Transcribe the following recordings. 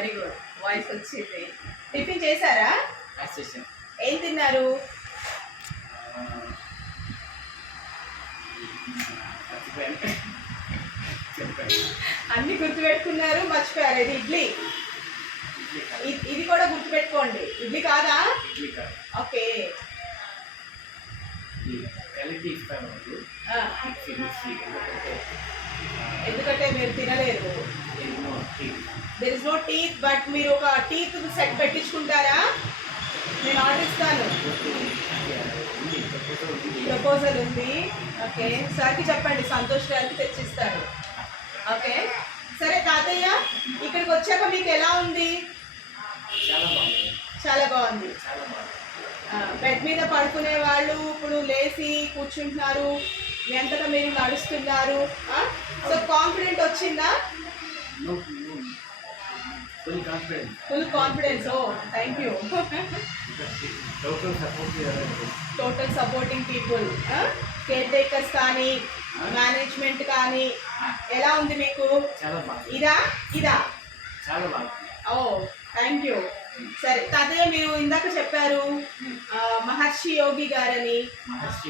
Very good, voice వచ్చింది. Tiffin చేశారా? చేశాను. ఏం తిన్నారు? అన్ని గుర్తుపెట్టుకున్నారు, మర్చిపోయారు. ఇది ఇడ్లీ. ఇది కూడా గుర్తుపెట్టుకోండి. ఇడ్లీ కాదా? ఓకే. ఎందుకంటే మీరు తినలేరు. There is no teeth, but మీరు ఒక టీత్ సెట్ పెట్టించుకుంటారా? నేను ఆర్డర్ ఇస్తాను. ప్రపోజల్ ఉంది. ఓకే, సార్కి చెప్పండి, సంతోష్ గారికి తెచ్చిస్తారు. ఓకే సరే తాతయ్య, ఇక్కడికి వచ్చాక మీకు ఎలా ఉంది? చాలా బాగుంది. బెడ్ మీద పడుకునే వాళ్ళు ఇప్పుడు లేచి కూర్చుంటున్నారు, ఎంతగా మీరు నడుస్తున్నారు. సో కాన్ఫిడెంట్ వచ్చిందా? Full confidence. Oh thank you. Total supporting people, caretakers కానీ మేనేజ్మెంట్ కానీ ఎలా ఉంది మీకు? ఇదా ఇదా? Oh thank you. సరే తాతయ్య, మీరు ఇందాక చెప్పారు మహర్షి యోగి గారని. మహర్షి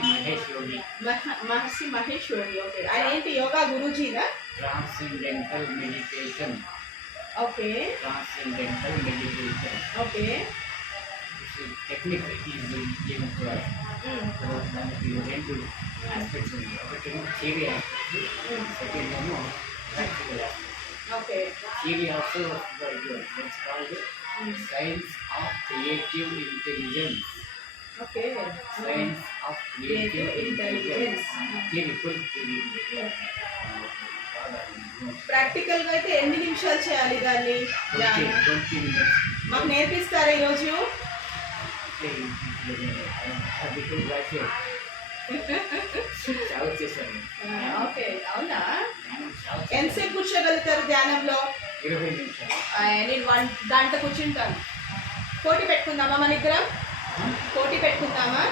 మహేష్ యోగి. ఓకే, ఆయన ఏంటి యోగా గురూజీనా? Transcendental meditation. Okay okay. Technique దానికి రెండు ఆస్పెక్ట్స్ ఉంది. ఒకటి థియరీ ఆస్పెక్ట్, సెకండ్ ఏమో practical aspect. Okay. Theory also it's called science of creative intelligence. Okay, science of creative intelligence. Theory full theory. Practical గా అయితే ఎన్ని నిమిషాలు చేయాలి దాన్ని? 20 minutes. మాకు నేర్పిస్తారా ఈరోజు? ఓకే, అవునా? ఎంతసేపు కూర్చోగలుగుతారు ధ్యానంలో? 20 నిమిషాలు. నేను 1 గంట కూర్చుంటాను. పోటీ పెట్టుకుందామా మన ఇద్దరం? పోటీ పెట్టుకుందామా?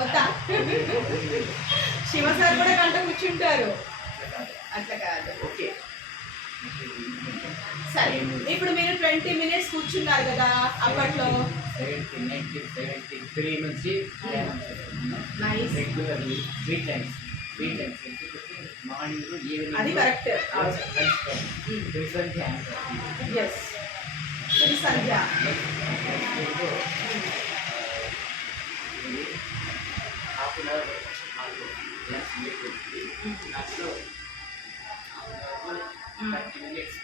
వద్దా? శివ సార్ కూడా గంట కూర్చుంటారు. అట్లా కాదు. ఓకే సరే, ఇప్పుడు మీరు 20 minutes కూర్చున్నారు కదా అప్పట్లో. 73 నుంచి రెగ్యులర్లీ 3 times. Morning, evening. అది కరెక్ట్. సంధ్య. ఎస్, సంధ్య. హాఫ్ అన్ అవర్ దాంట్లో 30 minutes.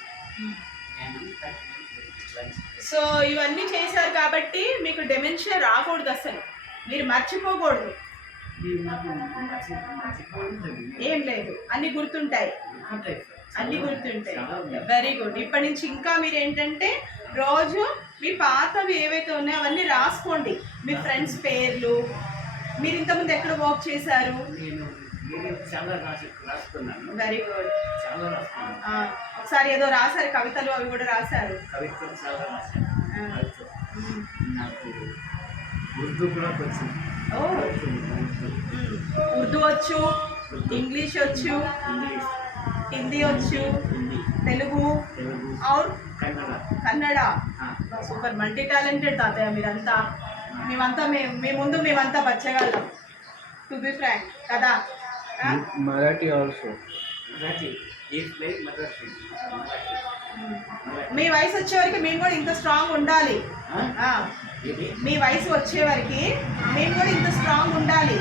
సో ఇవన్నీ చేశారు కాబట్టి మీకు డెమెన్షియా రాకూడదు, అసలు మీరు మర్చిపోకూడదు. ఏం లేదు, అన్ని గుర్తుంటాయి. అన్ని గుర్తుంటాయి. Very good. ఇప్పటి నుంచి ఇంకా మీరు ఏంటంటే రోజు మీ పాతవి ఏవైతే ఉన్నాయో అవన్నీ రాసుకోండి. మీ ఫ్రెండ్స్ పేర్లు, మీరు ఇంతకుముందు ఎక్కడ వర్క్ చేశారు. Very good. ఒకసారి ఏదో రాశారు, కవితలు అవి కూడా రాశారు. ఉర్దూ వచ్చు, ఇంగ్లీష్ వచ్చు, హిందీ వచ్చు, తెలుగు और కన్నడ. సూపర్, మల్టీ టాలెంటెడ్ తాతయ్య మీరంతా. మీ ముందు మేమంతా బచ్చగలం, టు బి ఫ్రాంక్ కదా. మరాఠీ ఆల్సో. మీ వయసు వచ్చేవరకు మేము కూడా ఇంత స్ట్రాంగ్ ఉండాలి. మీ వయసు వచ్చేవరకు మేము కూడా ఇంత స్ట్రాంగ్ ఉండాలి.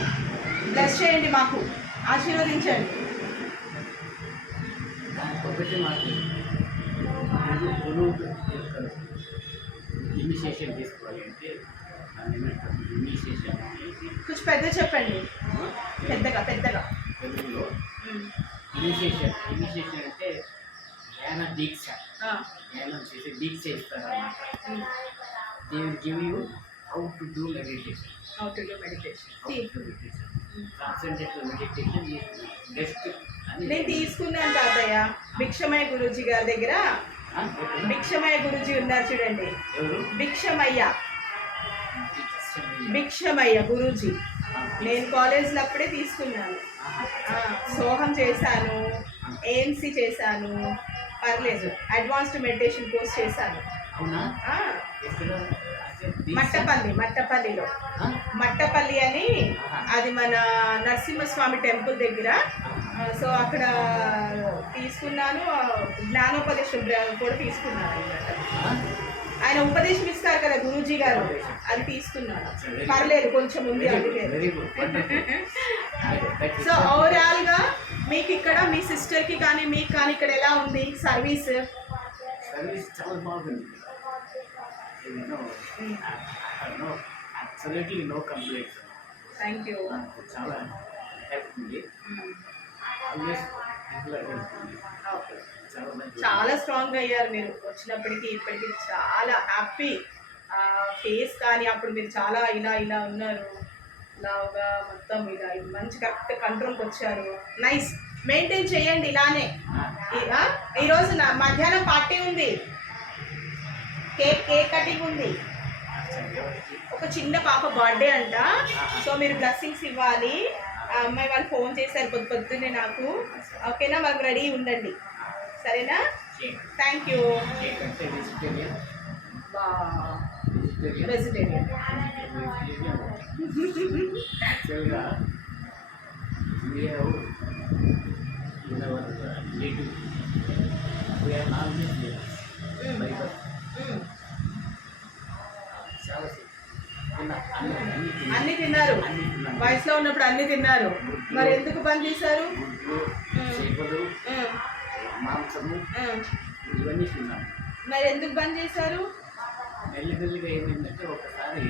బ్లెస్ చేయండి, మాకు ఆశీర్వదించండి. ఇనిషియేషన్ తీసుకోవాలి అంటే కొంచెం పెద్ద చెప్పండి, పెద్దగా తెలుగులో. ఇనిషియేషన్ అంటే ధ్యాన దీక్ష. ధ్యానం చేసి దీక్ష ఇస్తారు అన్నమాట. They will give you how to do meditation. Transcendental meditation is best. నేను తీసుకున్నాను తాతయ్య భిక్షమయ్య గురూజీ గారి దగ్గర. భిక్షమయ్య గురూజీ ఉన్నారు చూడండి, భిక్షమయ్య గురూజీ. నేను కాలేజ్లో అప్పుడే తీసుకున్నాను. సోహం చేశాను, ఏఎంసీ చేశాను, పర్లేదు, అడ్వాన్స్డ్ మెడిటేషన్ కోర్స్ చేశాను. అవునా? ఆ, ఎక్కడ? అంటే దీక్ష? మట్టపల్లిలో ఆ? మట్టపల్లి అని, అది మన నరసింహస్వామి టెంపుల్ దగ్గర. సో అక్కడ తీసుకున్నాను. జ్ఞానోపదేశం కూడా తీసుకున్నాను అన్నమాట. ఆ? ఆయన ఉపదేశం ఇస్తారు కదా గురూజీ గారు, అది తీసుకున్నాను. పర్లేదు, కొంచెం ఉంది అందుకే. Very good. సో ఓవరాల్ గా మీకు ఇక్కడ మీ సిస్టర్ కి కానీ మీకు కానీ ఇక్కడ ఎలా ఉంది సర్వీస్? సర్వీస్ చాలా బాగుంది. No absolutely no complaints. Thank you. నాకు చాలా హెల్ప్ ఉంది. ఆల్వేస్ ఓకే, చాలా మంచి. చాలా స్ట్రాంగ్ అయ్యారు మీరు వచ్చినప్పటికీ ఇప్పటికి. చాలా హ్యాపీ. ఫేస్ కానీ అప్పుడు మీరు చాలా ఇలా ఇలా ఉన్నారు, లావుగా మొత్తం ఇలా మంచి కరెక్ట్ కంట్రోల్కి వచ్చారు. నైస్, మెయింటైన్ చేయండి ఇలానే. ఈరోజు మధ్యాహ్నం పార్టీ ఉంది, కేక్ కటింగ్ ఉంది. ఒక చిన్న పాప బర్త్డే అంట. సో మీరు బ్లెస్సింగ్స్ ఇవ్వాలి. ఆ అమ్మాయి వాళ్ళు ఫోన్ చేశారు పొద్దున్నే నాకు. ఓకేనా, మాకు రెడీ ఉండండి, సరేనా? Thank you. వెజిటేరియన్. యాక్చువల్గా అన్ని తిన్నారు. వయసులో ఉన్నప్పుడు అన్ని తిన్నారు, మరి ఎందుకు బంద్ చేశారు? చేపలు, మాంసము ఇవన్నీ తిన్నాను. మరి ఎందుకు బంద్ చేశారు? మెల్లిమెల్లిగా ఏమైందంటే ఒకసారి